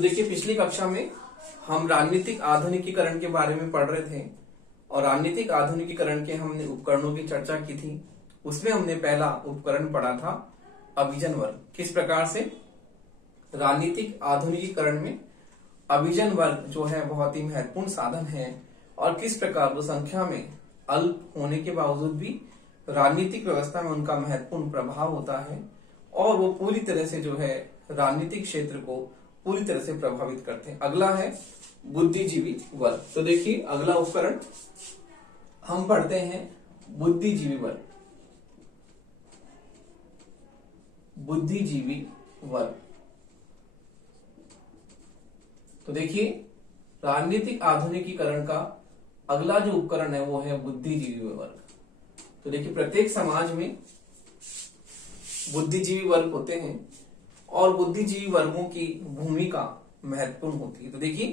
देखिए पिछली कक्षा में हम राजनीतिक आधुनिकीकरण के बारे में पढ़ रहे थे और राजनीतिक आधुनिकीकरण के हमने उपकरणों की चर्चा की थी। उसमें हमने पहला उपकरण पढ़ा था अभिजन वर्ग। किस प्रकार से राजनीतिक आधुनिकीकरण में अभिजन वर्ग जो है बहुत ही महत्वपूर्ण साधन है और किस प्रकार वो संख्या में अल्प होने के बावजूद भी राजनीतिक व्यवस्था में उनका महत्वपूर्ण प्रभाव होता है और वो पूरी तरह से जो है राजनीतिक क्षेत्र को पूरी तरह से प्रभावित करते हैं। अगला है बुद्धिजीवी वर्ग। तो देखिए अगला उपकरण हम पढ़ते हैं बुद्धिजीवी वर्ग। बुद्धिजीवी वर्ग। तो देखिए राजनीतिक आधुनिकीकरण का अगला जो उपकरण है वो है बुद्धिजीवी वर्ग। तो देखिए प्रत्येक समाज में बुद्धिजीवी वर्ग होते हैं और बुद्धिजीवी वर्गों की भूमिका महत्वपूर्ण होती है। तो देखिए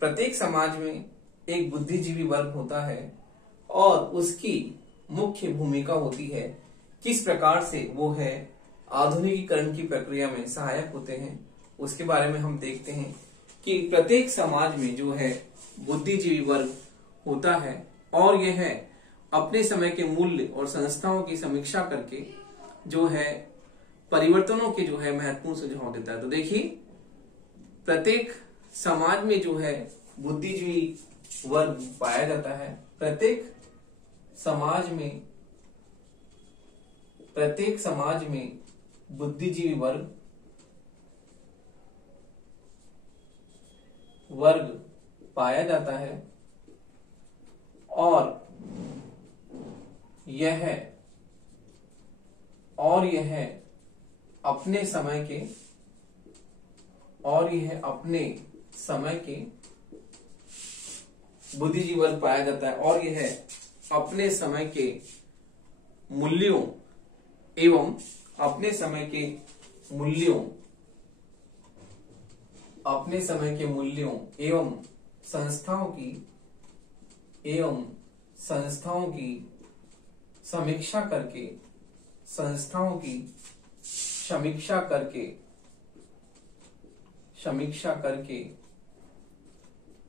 प्रत्येक समाज में एक बुद्धिजीवी वर्ग होता है और उसकी मुख्य भूमिका होती है किस प्रकार से वो है आधुनिकीकरण की प्रक्रिया में सहायक होते हैं। उसके बारे में हम देखते हैं कि प्रत्येक समाज में जो है बुद्धिजीवी वर्ग होता है और यह अपने समय के मूल्य और संस्थाओं की समीक्षा करके जो है परिवर्तनों के जो है महत्वपूर्ण सुझाव देता है। तो देखिए प्रत्येक समाज में जो है बुद्धिजीवी वर्ग पाया जाता है। प्रत्येक समाज में बुद्धिजीवी वर्ग पाया जाता है और यह अपने समय के बुद्धिजीवी वर्ग पाया जाता है और यह अपने समय के मूल्यों एवं संस्थाओं की समीक्षा करके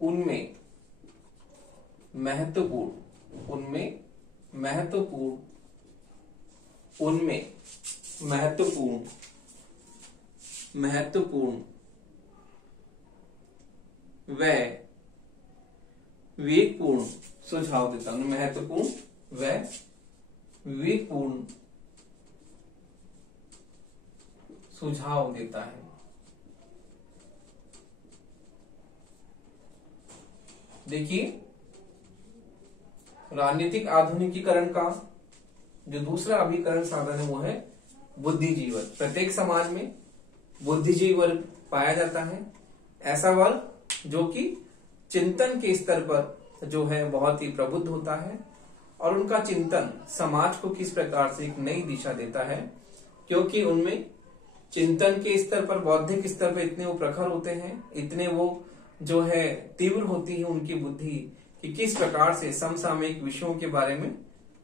उनमें महत्वपूर्ण व विवेकपूर्ण सुझाव देता है। महत्वपूर्ण व विवेकपूर्ण सुझाव देता है। देखिए राजनीतिक आधुनिकीकरण का जो दूसरा अभिकरण साधन है वो है बुद्धिजीवी वर्ग। प्रत्येक समाज में बुद्धिजीवी वर्ग पाया जाता है। ऐसा वर्ग जो कि चिंतन के स्तर पर जो है बहुत ही प्रबुद्ध होता है और उनका चिंतन समाज को किस प्रकार से एक नई दिशा देता है, क्योंकि उनमें चिंतन के स्तर पर बौद्धिक स्तर पर इतने वो प्रखर होते हैं, इतने वो जो है तीव्र होती है उनकी बुद्धि कि किस प्रकार से समसामयिक विषयों के बारे में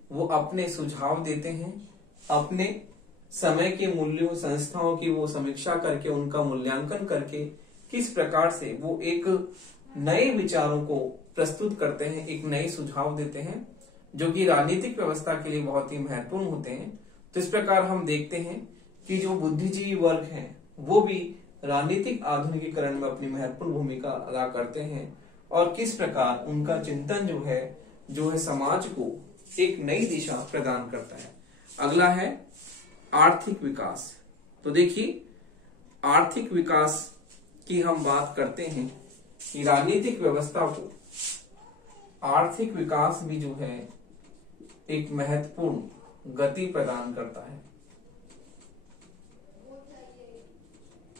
वो अपने सुझाव देते हैं। अपने समय के मूल्यों संस्थाओं की वो समीक्षा करके उनका मूल्यांकन करके किस प्रकार से वो एक नए विचारों को प्रस्तुत करते हैं, एक नए सुझाव देते हैं जो कि राजनीतिक व्यवस्था के लिए बहुत ही महत्वपूर्ण होते हैं। तो इस प्रकार हम देखते हैं कि जो बुद्धिजीवी वर्ग हैं वो भी राजनीतिक आधुनिकीकरण में अपनी महत्वपूर्ण भूमिका अदा करते हैं और किस प्रकार उनका चिंतन जो है समाज को एक नई दिशा प्रदान करता है। अगला है आर्थिक विकास। तो देखिए आर्थिक विकास की हम बात करते हैं कि राजनीतिक व्यवस्था को आर्थिक विकास भी जो है एक महत्वपूर्ण गति प्रदान करता है।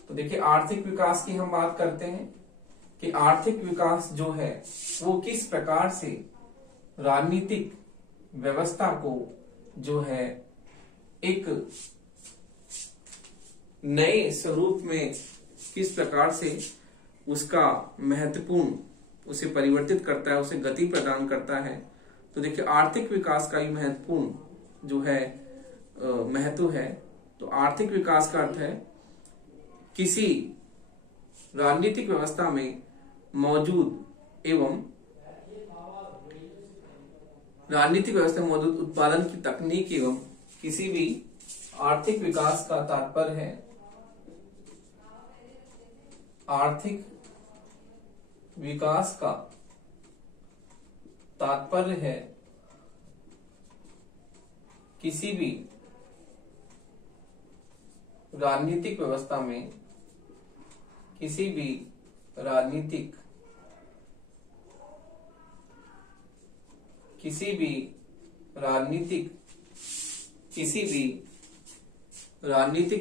तो देखिए आर्थिक विकास की हम बात करते हैं कि आर्थिक विकास जो है वो किस प्रकार से राजनीतिक व्यवस्था को जो है एक नए स्वरूप में किस प्रकार से उसका महत्वपूर्ण उसे परिवर्तित करता है, उसे गति प्रदान करता है। तो देखिए आर्थिक विकास का ही महत्वपूर्ण जो है महत्व है। तो आर्थिक विकास का अर्थ है किसी राजनीतिक व्यवस्था में मौजूद एवं राजनीतिक व्यवस्था में मौजूद उत्पादन की तकनीक एवं किसी भी आर्थिक विकास का तात्पर्य है आर्थिक विकास का तात्पर्य है किसी भी राजनीतिक व्यवस्था में किसी भी राजनीतिक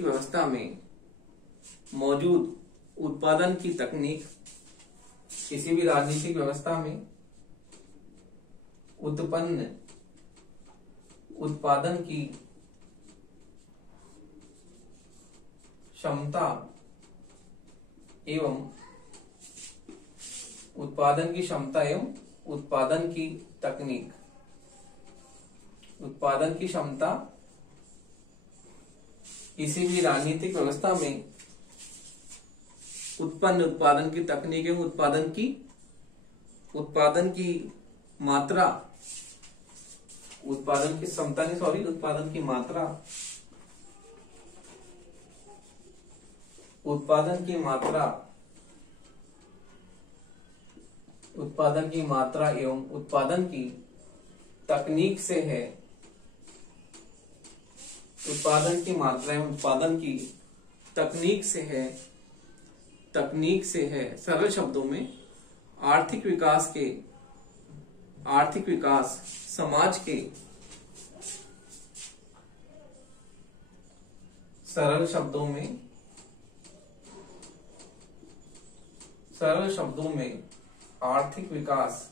व्यवस्था में मौजूद उत्पादन की तकनीक किसी भी राजनीतिक व्यवस्था में उत्पन्न उत्पादन की क्षमता एवं उत्पादन की क्षमता एवं उत्पादन की तकनीक उत्पादन की क्षमता किसी भी राजनीतिक व्यवस्था में उत्पन्न उत्पादन की तकनीक एवं उत्पादन की मात्रा उत्पादन की क्षमता नहीं सॉरी उत्पादन की मात्रा उत्पादन की मात्रा एवं उत्पादन की तकनीक से है उत्पादन की मात्रा एवं उत्पादन की तकनीक से है सरल शब्दों में आर्थिक विकास समाज के सरल शब्दों में आर्थिक विकास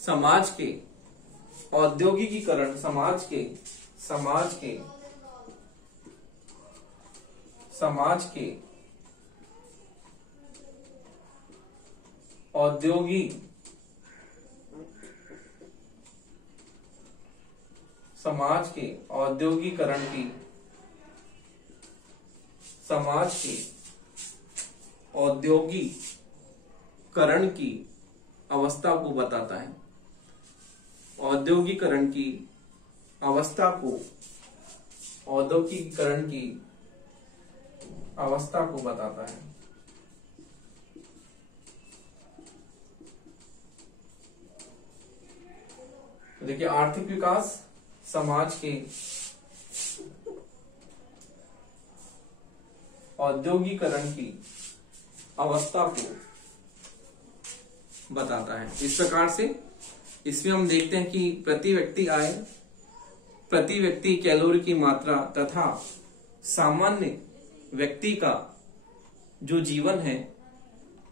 समाज के औद्योगिकीकरण समाज के औद्योगिकरण की अवस्था को बताता है औद्योगिकरण की अवस्था को बताता है। तो देखिए आर्थिक विकास समाज के औद्योगिकरण की अवस्था को बताता है। इस प्रकार से इसमें हम देखते हैं कि प्रति व्यक्ति आय, प्रति व्यक्ति कैलोरी की मात्रा तथा सामान्य व्यक्ति का जो जीवन है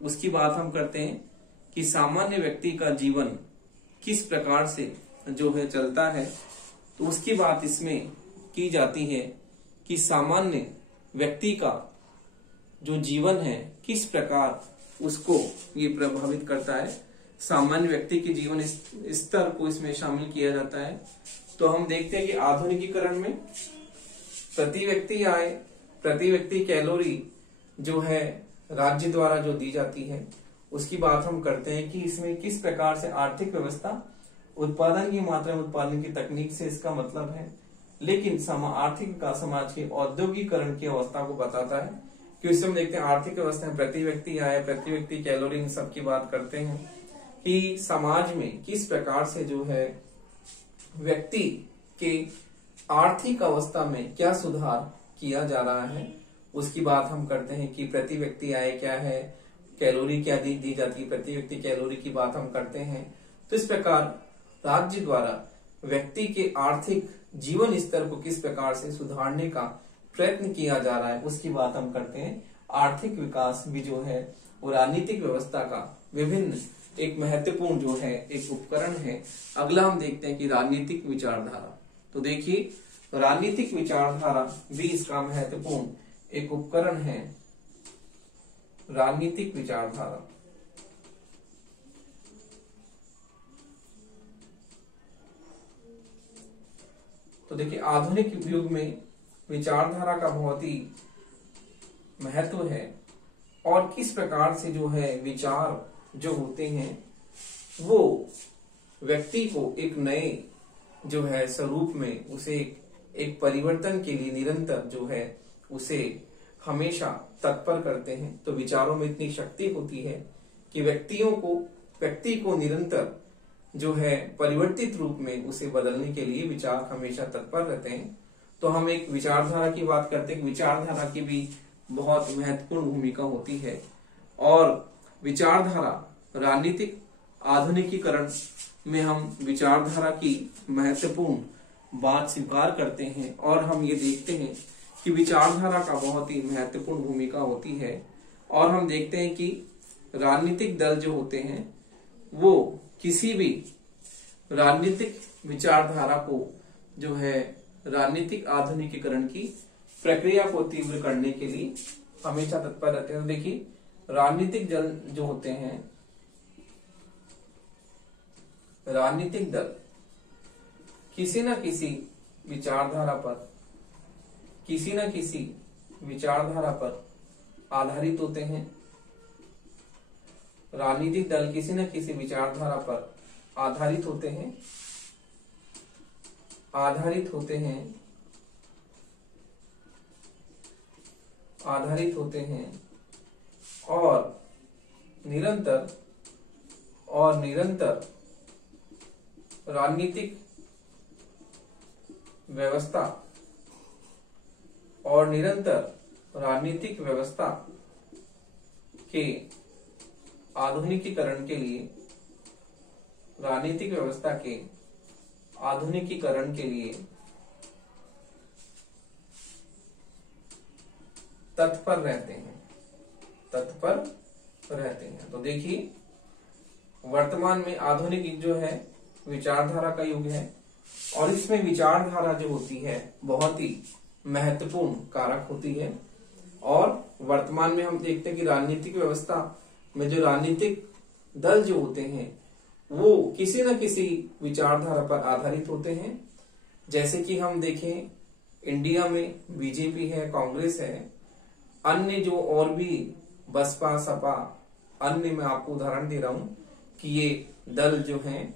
उसकी बात हम करते हैं कि सामान्य व्यक्ति का जीवन किस प्रकार से जो है चलता है, तो उसकी बात इसमें की जाती है कि सामान्य व्यक्ति का जो जीवन है किस प्रकार उसको ये प्रभावित करता है। सामान्य व्यक्ति के जीवन स्तर को इसमें शामिल किया जाता है। तो हम देखते हैं कि आधुनिकीकरण में प्रति व्यक्ति आय, प्रति व्यक्ति कैलोरी जो है राज्य द्वारा जो दी जाती है उसकी बात हम करते हैं कि इसमें किस प्रकार से आर्थिक व्यवस्था उत्पादन की मात्रा में उत्पादन की तकनीक से इसका मतलब है। लेकिन आर्थिक विकास समाज के औद्योगिकरण की अवस्था को बताता है, क्योंकि हम देखते हैं आर्थिक व्यवस्था में प्रति व्यक्ति आय, प्रति व्यक्ति कैलोरी इन सब की बात करते हैं कि समाज में किस प्रकार से जो है व्यक्ति के आर्थिक अवस्था में क्या सुधार किया जा रहा है उसकी बात हम करते हैं कि प्रति व्यक्ति आय क्या है, कैलोरी क्या दी जाती है, प्रति व्यक्ति कैलोरी की बात हम करते हैं। तो इस प्रकार राज्य द्वारा व्यक्ति के आर्थिक जीवन स्तर को किस प्रकार से सुधारने का प्रयत्न किया जा रहा है उसकी बात हम करते हैं। आर्थिक विकास भी जो है वो राजनीतिक व्यवस्था का विभिन्न एक महत्वपूर्ण जो है एक उपकरण है। अगला हम देखते हैं कि राजनीतिक विचारधारा। तो देखिए राजनीतिक विचारधारा भी इसका महत्वपूर्ण एक उपकरण है। राजनीतिक विचारधारा तो देखिए आधुनिक युग में विचारधारा का बहुत ही महत्व है और किस प्रकार से जो है विचार जो होते हैं वो व्यक्ति को एक नए जो है स्वरूप में उसे एक परिवर्तन के लिए निरंतर जो है उसे हमेशा तत्पर करते हैं। तो विचारों में इतनी शक्ति होती है कि व्यक्ति को निरंतर जो है परिवर्तित रूप में उसे बदलने के लिए विचार हमेशा तत्पर रहते हैं। तो हम एक विचारधारा की बात करते हैं। विचारधारा की भी बहुत महत्वपूर्ण भूमिका होती है और विचारधारा राजनीतिक आधुनिकीकरण में हम विचारधारा की महत्वपूर्ण बात स्वीकार करते हैं और हम ये देखते हैं कि विचारधारा का बहुत ही महत्वपूर्ण भूमिका होती है। और हम देखते हैं कि राजनीतिक दल जो होते हैं वो किसी भी राजनीतिक विचारधारा को जो है राजनीतिक आधुनिकीकरण की प्रक्रिया को तीव्र करने के लिए हमेशा तत्पर रहते हैं। तो देखिए राजनीतिक दल जो होते हैं, राजनीतिक दल किसी न किसी विचारधारा पर आधारित होते हैं। राजनीतिक दल किसी न किसी विचारधारा पर आधारित होते हैं और निरंतर राजनीतिक व्यवस्था के आधुनिकीकरण के लिए तत्पर रहते हैं। तो देखिए वर्तमान में आधुनिक युग जो है विचारधारा का युग है और इसमें विचारधारा जो होती है बहुत ही महत्वपूर्ण कारक होती है। और वर्तमान में हम देखते हैं कि राजनीतिक व्यवस्था में जो राजनीतिक दल जो होते हैं वो किसी न किसी विचारधारा पर आधारित होते हैं। जैसे कि हम देखें इंडिया में बीजेपी है, कांग्रेस है, अन्य जो और भी बसपा, सपा, अन्य मैं आपको उदाहरण दे रहा हूं कि ये दल जो हैं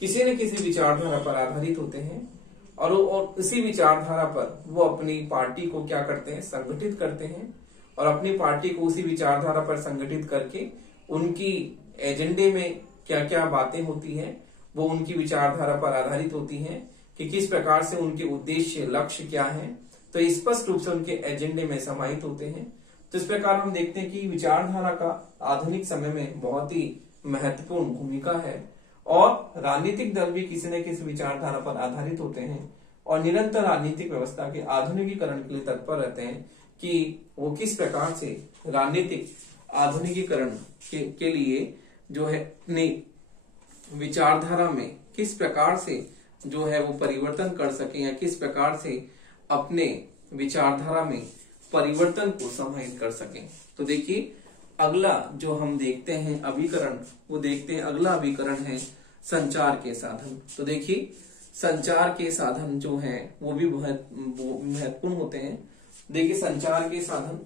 किसी न किसी विचारधारा पर आधारित होते हैं और उसी विचारधारा पर वो अपनी पार्टी को क्या करते हैं, संगठित करते हैं और अपनी पार्टी को उसी विचारधारा पर संगठित करके उनकी एजेंडे में क्या क्या बातें होती हैं वो उनकी विचारधारा पर आधारित होती हैं कि किस प्रकार से उनके उद्देश्य, लक्ष्य क्या हैं, तो स्पष्ट रूप से उनके एजेंडे में समाहित होते हैं। तो इस प्रकार हम देखते हैं कि विचारधारा का आधुनिक समय में बहुत ही महत्वपूर्ण भूमिका है और राजनीतिक दल भी किसी न किसी विचारधारा पर आधारित होते हैं और निरंतर राजनीतिक व्यवस्था के आधुनिकीकरण के लिए तत्पर रहते हैं कि वो किस प्रकार से राजनीतिक आधुनिकीकरण के लिए जो है अपनी विचारधारा में किस प्रकार से जो है वो परिवर्तन कर सके या किस प्रकार से अपने विचारधारा में परिवर्तन को समाहित कर सकें। तो देखिए अगला जो हम देखते हैं अभिकरण, वो देखते हैं अगला अभिकरण है संचार के साधन। तो देखिए संचार के साधन जो हैं वो भी बहुत महत्वपूर्ण होते हैं। देखिए संचार के साधन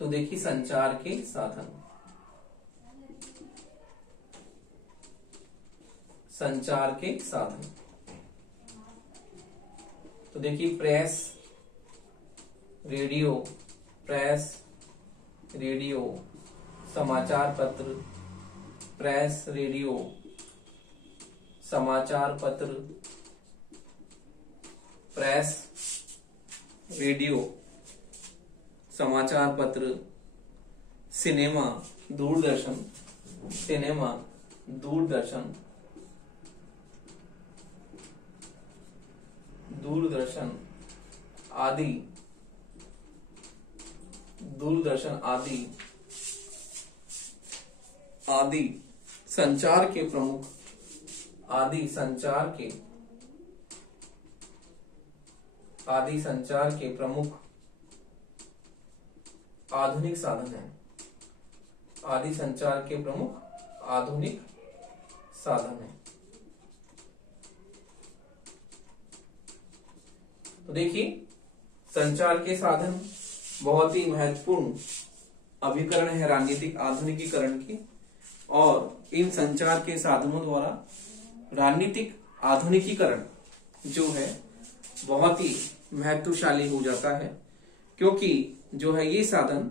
तो देखिए संचार के साधन तो देखिए प्रेस, रेडियो, समाचार पत्र, प्रेस, रेडियो, समाचार पत्र, प्रेस, रेडियो, समाचार पत्र, सिनेमा, दूरदर्शन आदि संचार के प्रमुख आदि संचार के प्रमुख आधुनिक साधन है। आदि संचार के प्रमुख आधुनिक साधन है। तो देखिए, संचार के साधन बहुत ही महत्वपूर्ण अभिकरण है राजनीतिक आधुनिकीकरण के, और इन संचार के साधनों द्वारा राजनीतिक आधुनिकीकरण जो है बहुत ही महत्वशाली हो जाता है, क्योंकि जो है ये साधन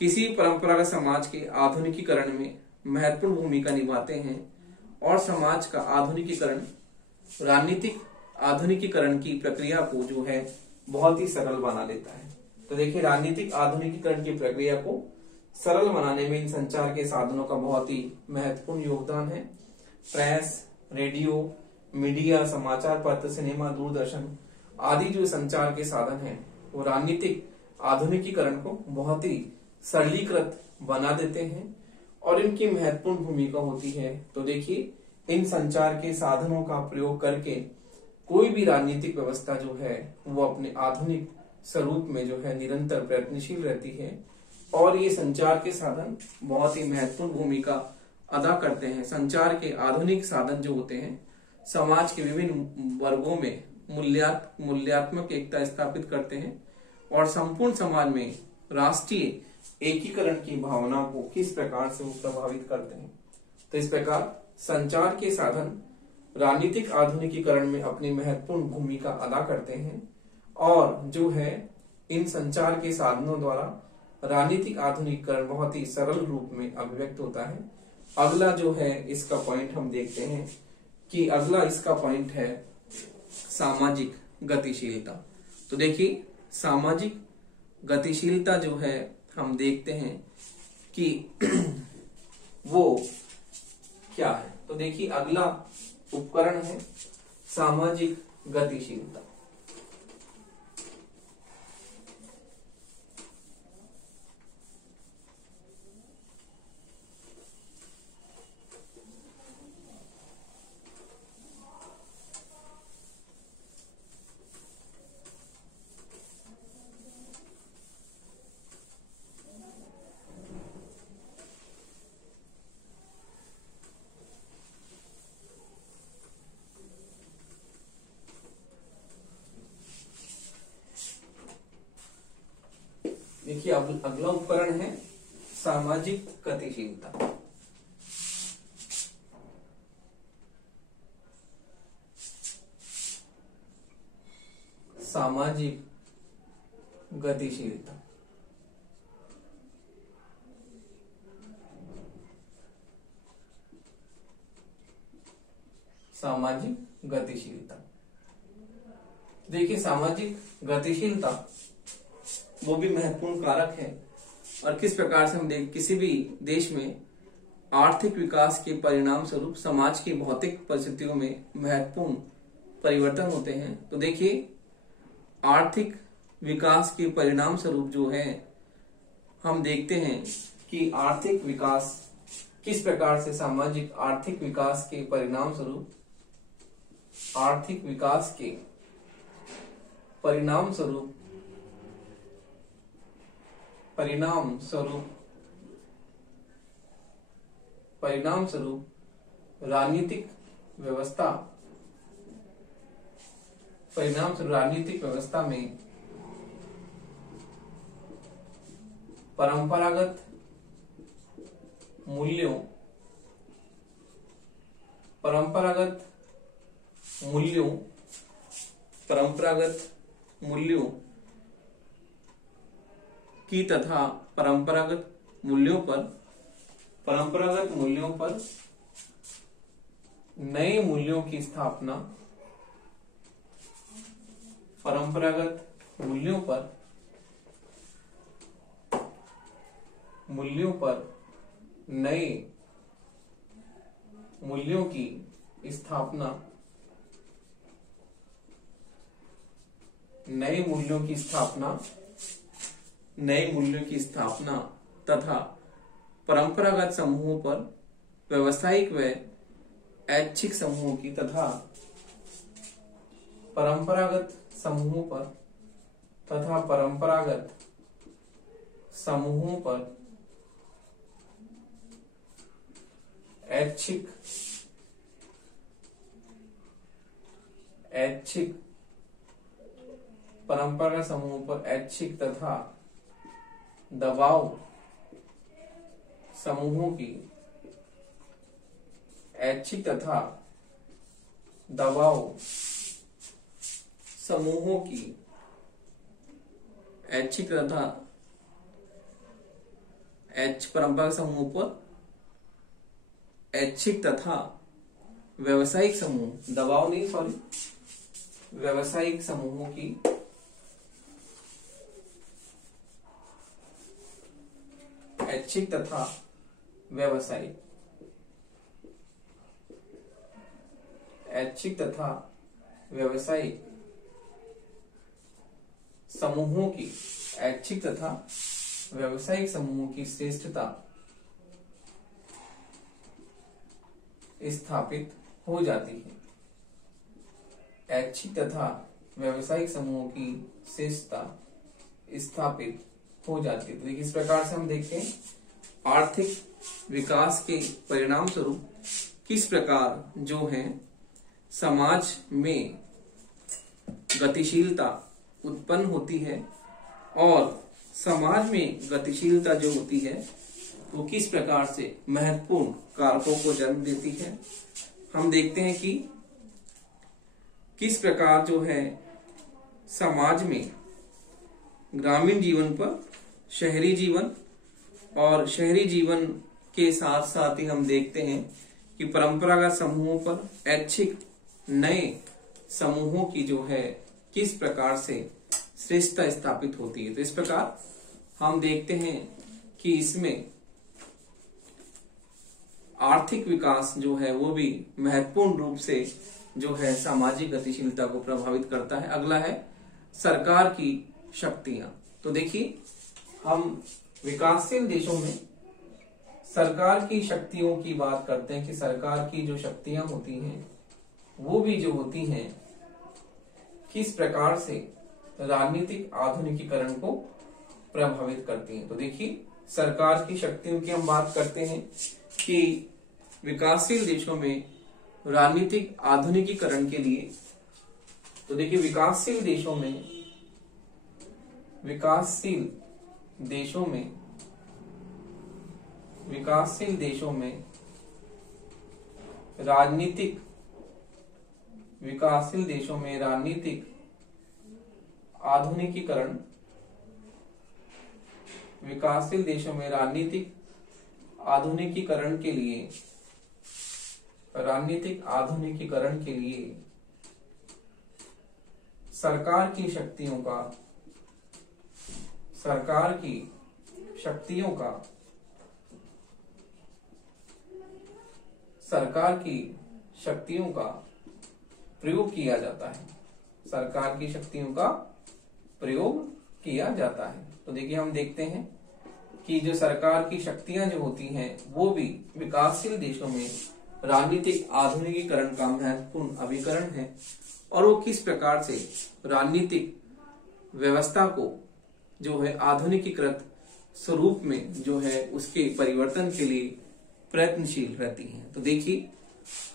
किसी परंपरागत समाज के आधुनिकीकरण में महत्वपूर्ण भूमिका निभाते हैं और समाज का आधुनिकीकरण राजनीतिक आधुनिकीकरण की प्रक्रिया को जो है बहुत ही सरल बना देता है। तो देखिए, राजनीतिक आधुनिकीकरण की प्रक्रिया को सरल बनाने में इन संचार के साधनों का बहुत ही महत्वपूर्ण योगदान है। प्रेस, रेडियो, मीडिया, समाचार पत्र, सिनेमा, दूरदर्शन आदि जो संचार के साधन हैं वो राजनीतिक आधुनिकीकरण को बहुत ही सरलीकृत बना देते हैं और इनकी महत्वपूर्ण भूमिका होती है। तो देखिए, इन संचार के साधनों का प्रयोग करके कोई भी राजनीतिक व्यवस्था जो है वो अपने आधुनिक स्वरूप में जो है निरंतर प्रयत्नशील रहती है, और ये संचार के साधन बहुत ही महत्वपूर्ण भूमिका अदा करते हैं। संचार के आधुनिक साधन जो होते हैं समाज के विभिन्न वर्गों में मूल्यात्मक एकता स्थापित करते हैं और संपूर्ण समाज में राष्ट्रीय एकीकरण की भावना को किस प्रकार से वो प्रभावित करते हैं। तो इस प्रकार संचार के साधन राजनीतिक आधुनिकीकरण में अपनी महत्वपूर्ण भूमिका अदा करते हैं, और जो है इन संचार के साधनों द्वारा राजनीतिक आधुनिकीकरण बहुत ही सरल रूप में अभिव्यक्त होता है। अगला जो है इसका पॉइंट हम देखते हैं कि अगला इसका पॉइंट है सामाजिक गतिशीलता। तो देखिए, सामाजिक गतिशीलता जो है हम देखते हैं कि वो क्या है। तो देखिए, अगला उपकरण है सामाजिक गतिशीलता। देखिए, अब अगला उपकरण है सामाजिक गतिशीलता। सामाजिक गतिशीलता सामाजिक गतिशीलता देखिए, सामाजिक गतिशीलता वो भी महत्वपूर्ण कारक है, और किस प्रकार से हम किसी भी देश में आर्थिक विकास के परिणाम स्वरूप समाज की भौतिक परिस्थितियों में महत्वपूर्ण परिवर्तन होते हैं। तो देखिए, आर्थिक विकास के परिणाम स्वरूप जो है हम देखते हैं कि आर्थिक विकास किस प्रकार से सामाजिक आर्थिक विकास के परिणाम स्वरूप आर्थिक विकास के परिणाम स्वरूप राजनीतिक व्यवस्था में परंपरागत मूल्यों की तथा परंपरागत मूल्यों पर नए मूल्यों की स्थापना नए मूल्यों की स्थापना तथा परंपरागत समूहों पर व्यावसायिक व ऐच्छिक समूहों की तथा परंपरागत समूहों पर ऐच्छिक परंपरागत समूहों पर ऐच्छिक तथा दबाव समूहों की ऐच्छिक तथा दबाव समूहों की ऐच्छिक तथा परंपरागत समूहों पर ऐच्छिक तथा व्यवसायिक समूह, दबाव नहीं सॉरी, व्यवसायिक समूहों की ऐच्छिक तथा व्यवसायिक समूहों की ऐच्छिक तथा व्यवसायिक समूहों की श्रेष्ठता स्थापित हो जाती है। ऐच्छिक तथा व्यवसायिक समूहों की श्रेष्ठता स्थापित हो जाती है। तो देखिए इस प्रकार से हम देखते हैं आर्थिक विकास के परिणाम स्वरूप किस प्रकार जो है समाज में गतिशीलता उत्पन्न होती है और समाज में गतिशीलता जो होती है वो किस प्रकार से महत्वपूर्ण कारकों को जन्म देती है। हम देखते हैं कि किस प्रकार जो है समाज में ग्रामीण जीवन पर शहरी जीवन और शहरी जीवन के साथ साथ ही हम देखते हैं कि परंपरागत समूहों पर ऐच्छिक नए समूहों की जो है किस प्रकार से श्रेष्ठता स्थापित होती है। तो इस प्रकार हम देखते हैं कि इसमें आर्थिक विकास जो है वो भी महत्वपूर्ण रूप से जो है सामाजिक गतिशीलता को प्रभावित करता है। अगला है सरकार की शक्तियां। तो देखिए हम विकासशील देशों में सरकार की शक्तियों की बात करते हैं कि सरकार की जो शक्तियां होती हैं वो भी जो होती हैं किस प्रकार से राजनीतिक आधुनिकीकरण को प्रभावित करती हैं। तो देखिए सरकार की शक्तियों की हम बात करते हैं कि विकासशील देशों में राजनीतिक आधुनिकीकरण के लिए, तो देखिए विकासशील देशों में राजनीतिक आधुनिकीकरण के लिए सरकार की शक्तियों का प्रयोग किया जाता है। सरकार की शक्तियों का प्रयोग किया जाता है। तो देखिए हम देखते हैं कि जो सरकार की शक्तियां जो होती हैं वो भी विकासशील देशों में राजनीतिक आधुनिकीकरण का महत्वपूर्ण अभिकरण है और वो किस प्रकार से राजनीतिक व्यवस्था को जो है आधुनिकीकृत स्वरूप में जो है उसके परिवर्तन के लिए प्रयत्नशील रहती हैं। तो देखिए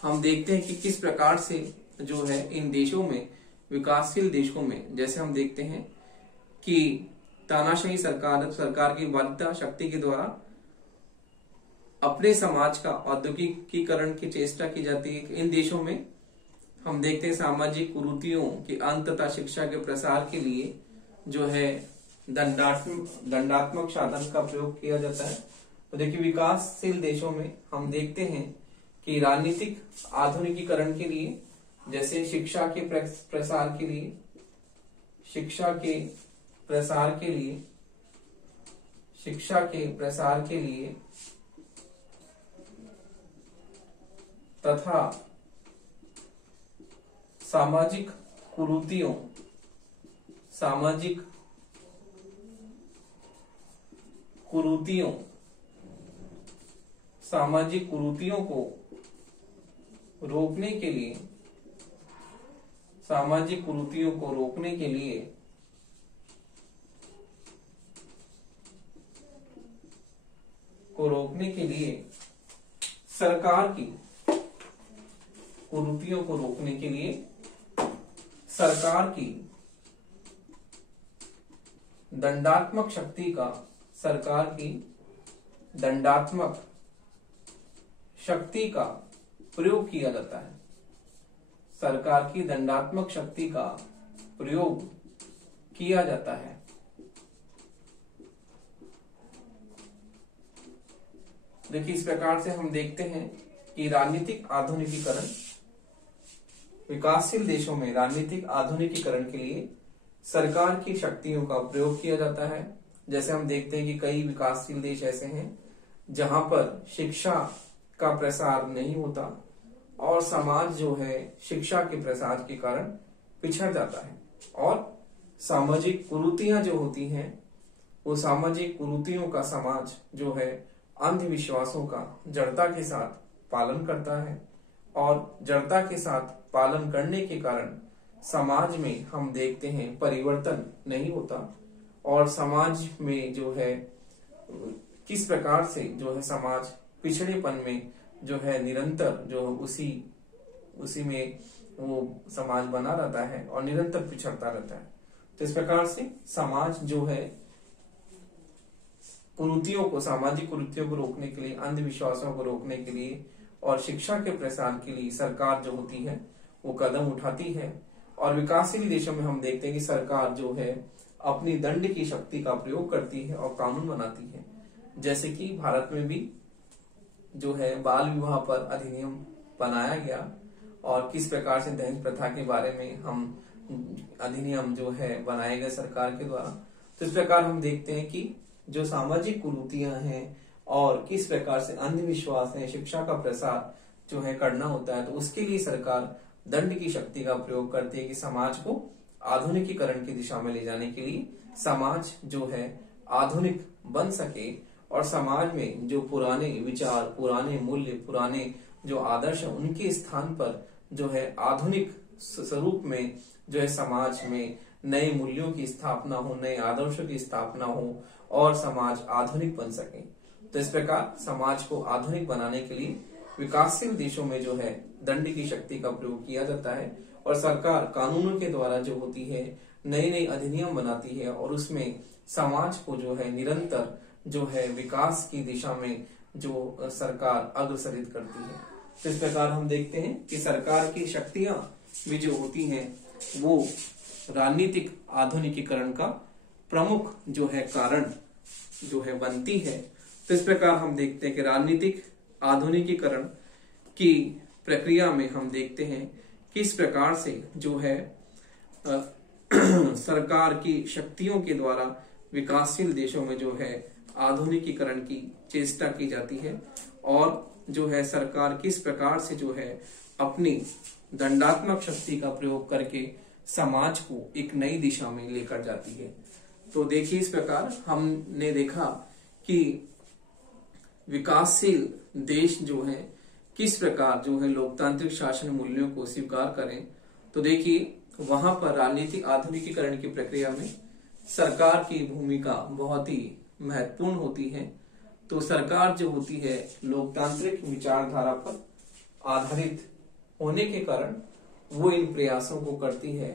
हम देखते हैं कि किस प्रकार से जो है इन देशों में, विकासशील देशों में, जैसे हम देखते हैं कि तानाशाही सरकार की बाध्यता शक्ति के द्वारा अपने समाज का औद्योगिकीकरण की चेष्टा की जाती है। इन देशों में हम देखते हैं सामाजिक कुरीतियों के अंत तथा शिक्षा के प्रसार के लिए जो है दंडात्मक साधन का प्रयोग किया जाता है। तो देखिए विकासशील देशों में हम देखते हैं कि राजनीतिक आधुनिकीकरण के लिए, जैसे शिक्षा के प्रसार के लिए तथा सामाजिक कुरीतियों को रोकने के लिए, सामाजिक कुरीतियों को रोकने के लिए सरकार की कुरीतियों को रोकने के लिए सरकार की दंडात्मक शक्ति का प्रयोग किया जाता है। सरकार की दंडात्मक शक्ति का प्रयोग किया जाता है। देखिए, इस प्रकार से हम देखते हैं कि राजनीतिक आधुनिकीकरण, विकासशील देशों में राजनीतिक आधुनिकीकरण के लिए सरकार की शक्तियों का प्रयोग किया जाता है। जैसे हम देखते हैं कि कई विकासशील देश ऐसे हैं जहां पर शिक्षा का प्रसार नहीं होता और समाज जो है शिक्षा के प्रसार के कारण पिछड़ जाता है, और सामाजिक कुरीतियां जो होती हैं वो सामाजिक कुरीतियों का समाज जो है अंधविश्वासों का जड़ता के साथ पालन करता है, और जड़ता के साथ पालन करने के कारण समाज में हम देखते हैं परिवर्तन नहीं होता, और समाज में जो है किस प्रकार से जो है समाज पिछड़ेपन में जो है निरंतर जो उसी में वो समाज बना रहता है और निरंतर पिछड़ता रहता है। तो इस प्रकार से समाज जो है कुरीतियों को, सामाजिक कुरीतियों को रोकने के लिए, अंधविश्वासों को रोकने के लिए और शिक्षा के प्रसार के लिए सरकार जो होती है वो कदम उठाती है। और विकासशील देशों में हम देखते हैं कि सरकार जो है अपनी दंड की शक्ति का प्रयोग करती है और कानून बनाती है। जैसे कि भारत में भी जो है बाल विवाह पर अधिनियम बनाया गया, और किस प्रकार से दहेज प्रथा के बारे में हम अधिनियम जो है बनाए गए सरकार के द्वारा। तो इस प्रकार हम देखते हैं कि जो सामाजिक कुरीतियां हैं और किस प्रकार से अंधविश्वास है, शिक्षा का प्रसार जो है करना होता है, तो उसके लिए सरकार दंड की शक्ति का प्रयोग करती है कि समाज को आधुनिकीकरण की दिशा में ले जाने के लिए समाज जो है आधुनिक बन सके, और समाज में जो पुराने विचार, पुराने मूल्य, पुराने जो आदर्श है उनके स्थान पर जो है आधुनिक स्वरूप में जो है समाज में नए मूल्यों की स्थापना हो, नए आदर्शों की स्थापना हो और समाज आधुनिक बन सके। तो इस प्रकार समाज को आधुनिक बनाने के लिए विकासशील देशों में जो है दंड की शक्ति का प्रयोग किया जाता है, और सरकार कानूनों के द्वारा जो होती है नए नए अधिनियम बनाती है, और उसमें समाज को जो है निरंतर जो है विकास की दिशा में जो सरकार अग्रसरित करती है। तो इस प्रकार हम देखते हैं कि सरकार की शक्तियां भी जो होती हैं वो राजनीतिक आधुनिकीकरण का प्रमुख जो है कारण जो है बनती है। तो इस प्रकार हम देखते हैं कि राजनीतिक आधुनिकीकरण की प्रक्रिया में हम देखते हैं किस प्रकार से जो है सरकार की शक्तियों के द्वारा विकासशील देशों में जो है आधुनिकीकरण की चेष्टा की जाती है, और जो है सरकार किस प्रकार से जो है अपनी दंडात्मक शक्ति का प्रयोग करके समाज को एक नई दिशा में लेकर जाती है। तो देखिए, इस प्रकार हमने देखा कि विकासशील देश जो है किस प्रकार जो है लोकतांत्रिक शासन मूल्यों को स्वीकार करें। तो देखिए, वहां पर राजनीतिक आधुनिकीकरण की प्रक्रिया में सरकार की भूमिका बहुत ही महत्वपूर्ण होती है। तो सरकार जो होती है लोकतांत्रिक विचारधारा पर आधारित होने के कारण वो इन प्रयासों को करती है,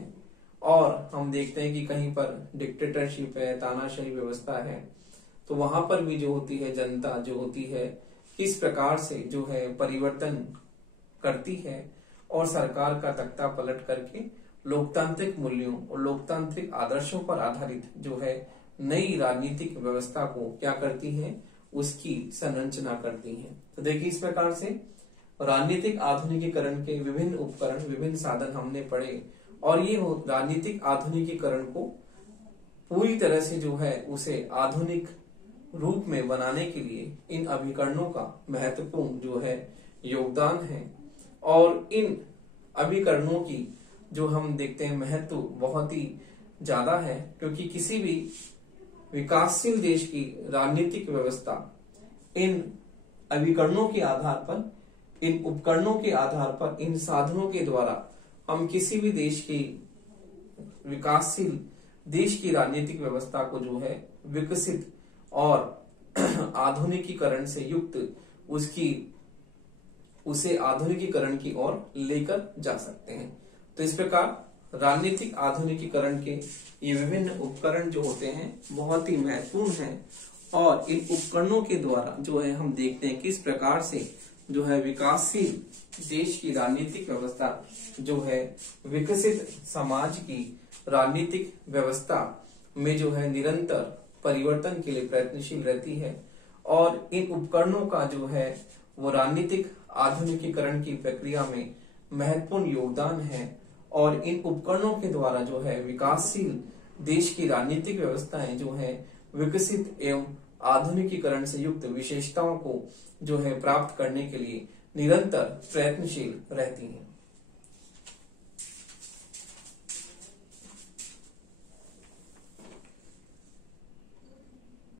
और हम देखते हैं कि कहीं पर डिक्टेटरशिप है, तानाशाही व्यवस्था है, तो वहां पर भी जो होती है जनता जो होती है किस प्रकार से जो है परिवर्तन करती है, और सरकार का तख्ता पलट करके लोकतांत्रिक मूल्यों और लोकतांत्रिक आदर्शों पर आधारित जो है नई राजनीतिक व्यवस्था को क्या करती है, उसकी संरचना करती है। तो देखिए, इस प्रकार से राजनीतिक आधुनिकीकरण के विभिन्न उपकरण, विभिन्न साधन हमने पढ़े, और ये राजनीतिक आधुनिकीकरण को पूरी तरह से जो है उसे आधुनिक रूप में बनाने के लिए इन अभिकरणों का महत्वपूर्ण जो है योगदान है, और इन अभिकरणों की जो हम देखते हैं महत्व बहुत ही ज्यादा है, क्योंकि किसी भी विकासशील देश की राजनीतिक व्यवस्था इन अभिकरणों के आधार पर इन उपकरणों के आधार पर, इन साधनों के द्वारा हम किसी भी देश की विकासशील देश की राजनीतिक व्यवस्था को जो है विकसित और आधुनिकीकरण से युक्त उसे आधुनिकीकरण की ओर लेकर जा सकते हैं। तो इस प्रकार राजनीतिक आधुनिकीकरण के ये विभिन्न उपकरण जो होते हैं बहुत ही महत्वपूर्ण हैं, और इन उपकरणों के द्वारा जो है हम देखते हैं किस प्रकार से जो है विकासशील देश की राजनीतिक व्यवस्था जो है विकसित समाज की राजनीतिक व्यवस्था में जो है निरंतर परिवर्तन के लिए प्रयत्नशील रहती है, और इन उपकरणों का जो है वो राजनीतिक आधुनिकीकरण की प्रक्रिया में महत्वपूर्ण योगदान है, और इन उपकरणों के द्वारा जो है विकासशील देश की राजनीतिक व्यवस्थाएं जो है विकसित एवं आधुनिकीकरण से युक्त विशेषताओं को जो है प्राप्त करने के लिए निरंतर प्रयत्नशील रहती हैं।